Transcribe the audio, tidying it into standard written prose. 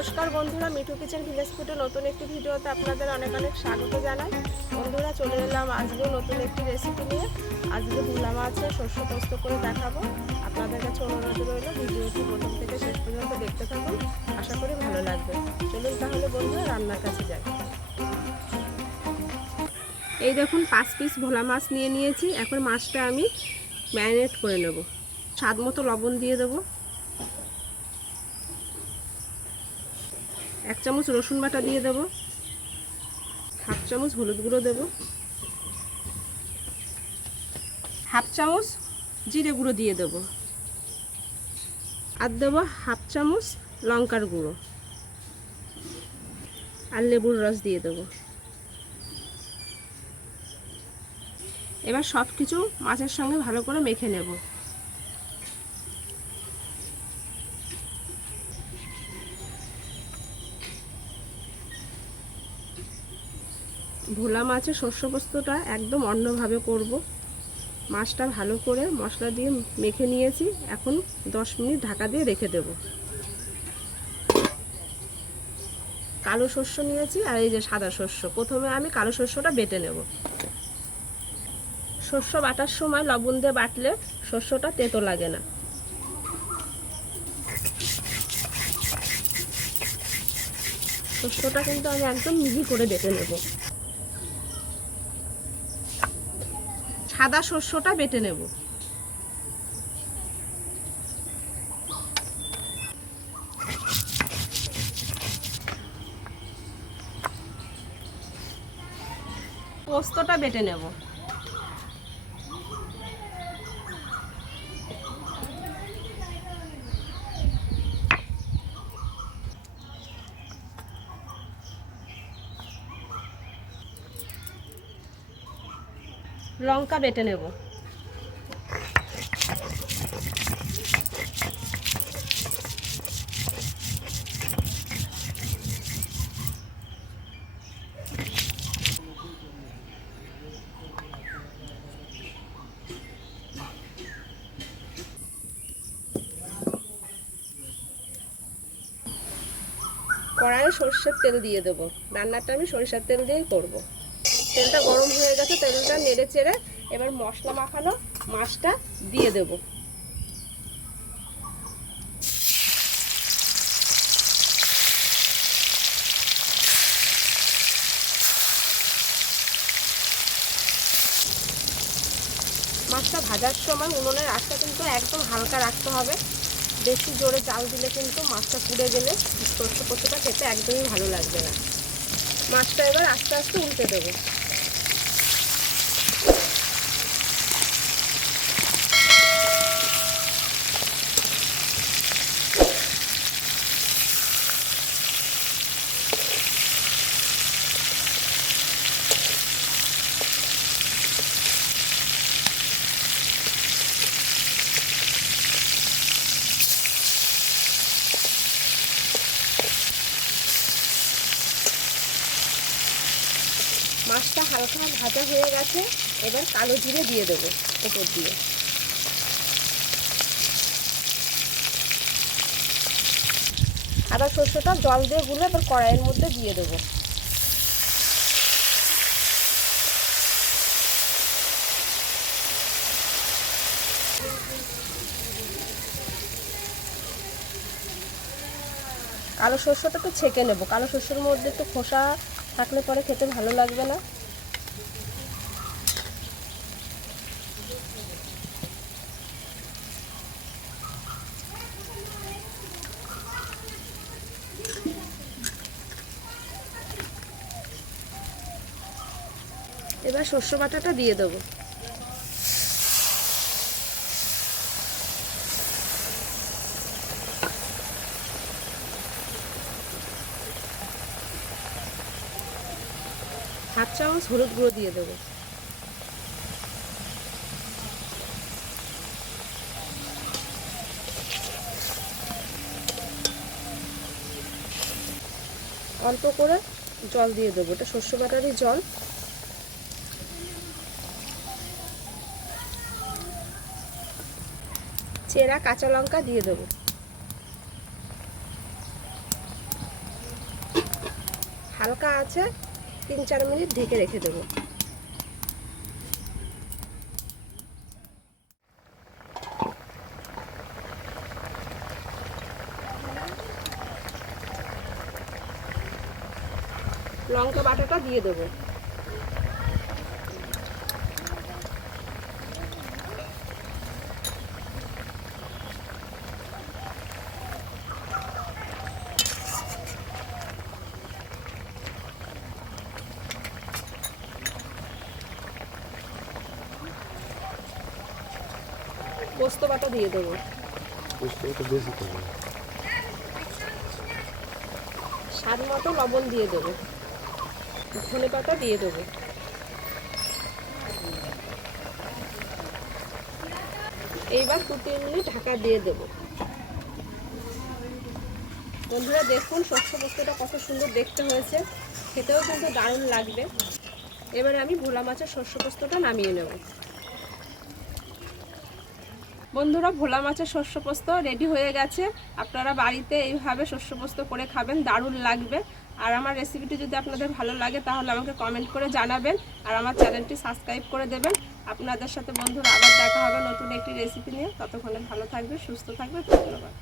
নমস্কার বন্ধুরা, Mithu kitchen village ফুডে নতুন একটি ভিডিওতে আপনাদের অনেক অনেক স্বাগত জানাই। বন্ধুরা চলে এলাম আজকেও নতুন একটি রেসিপি নিয়ে। আজকে ভোলা মাছের শস্য পোস্ত করে দেখাবো। আপনাদের কাছে অনুরোধ রইল ভিডিওটি প্রথম থেকে শেষ পর্যন্ত দেখতে থাকুন, আশা করি ভালো লাগবে। চলুন তাহলে বন্ধুরা রান্নার কাছে যাই। এই দেখুন 5 পিস ভোলা মাছ নিয়ে নিয়েছি। এখন মাছটা আমি ম্যারিনেট করে নেব। স্বাদ মতো লবণ দিয়ে দেবো, 1 চামচ রসুন বাটা দিয়ে দেবো, 1/2 চামচ হলুদ গুঁড়ো দেবো, 1/2 চামচ জিরে গুঁড়ো দিয়ে দেবো, আর দেবো 1/2 চামচ লঙ্কার গুঁড়ো, আর লেবুর রস দিয়ে দেবো। এবার সব কিছু মাছের সঙ্গে ভালো করে মেখে নেব। ভোলা মাছের শস্য পোস্তটা একদম অন্যভাবে করব। মাছটা ভালো করে মশলা দিয়ে মেখে নিয়েছি, এখন 10 মিনিট ঢাকা দিয়ে রেখে দেব। কালো শস্য নিয়েছি আর এই যে সাদা শস্য। প্রথমে আমি কালো শস্যটা বেটে নেব। শস্য বাটার সময় লবণ দিয়ে বাটলে শস্যটা তেতো লাগে না। শস্যটা কিন্তু আমি একদম মিহি করে বেটে নেব। সাদা শস্যটা বেটে নেব। পোস্তটা বেটে নেব। লঙ্কা বেটে নেব। কড়াইয়ে সরষের তেল দিয়ে দেবো। রান্নাটা আমি সরিষার তেল দিয়েই করব। তেলটা গরম হয়ে গেছে, তেলটা নেড়ে চেড়ে এবার মশলা মাখানো মাছটা দিয়ে দেব। মাছটা ভাজার সময় উনুনের আঁচটা কিন্তু একদম হালকা রাখতে হবে। বেশি জোরে জাল দিলে কিন্তু মাছটা পুড়ে গেলে শস্য পোস্তটা খেতে একদমই ভালো লাগবে না। মাছটা এবার আস্তে আস্তে উল্টে দেবো। মাছটা হালকা ভাজা হয়ে গেছে, এবার কালো জিরে দিয়ে দেবো উপর দিয়ে। সাদা শস্যটা জল দিয়ে গুলে এবার কড়াইয়ের মধ্যে দিয়ে দেবো। কালো শস্যটা তো ছেঁকে নেব। কালো শস্যের মধ্যে একটু খোসা থাকলে পরে খেতে ভালো লাগবে না। এবার শস্য বাটাটা দিয়ে দেবো। হাফ চামচ হলুদ গুঁড়ো দিয়ে দেবো। অল্প করে জল দিয়ে দেবো, এটা শস্য বাটারই জল। চেরা কাঁচা লঙ্কা দিয়ে দেবো। হালকা আছে 3-4 মিনিট ঢেকে রেখে দেবো। লঙ্কা বাটাটা দিয়ে দেবো। পোস্ত বাটা দিয়ে দেবো। স্বাদ মতো লবণ দিয়ে দেবো। ধনে পাতা দিয়ে দেবো। এইবার 2-3 মিনিট ঢাকা দিয়ে দেবো। বন্ধুরা দেখুন সর্ষে পোস্তটা কত সুন্দর দেখতে হয়েছে, খেতেও কিন্তু দারুণ লাগবে। এবারে আমি ভোলা মাছের সর্ষে পোস্তটা নামিয়ে নেব। বন্ধুরা ভোলা মাছের শস্য পোস্ত রেডি হয়ে গেছে। আপনারা বাড়িতে এইভাবে শস্য পোস্ত করে খাবেন, দারুণ লাগবে। আর আমার রেসিপিটি যদি আপনাদের ভালো লাগে তাহলে আমাকে কমেন্ট করে জানাবেন, আর আমার চ্যানেলটি সাবস্ক্রাইব করে দেবেন। আপনাদের সাথে বন্ধুরা আবার দেখা হবে নতুন একটি রেসিপি নিয়ে। ততক্ষণে ভালো থাকবে, সুস্থ থাকবে। ধন্যবাদ।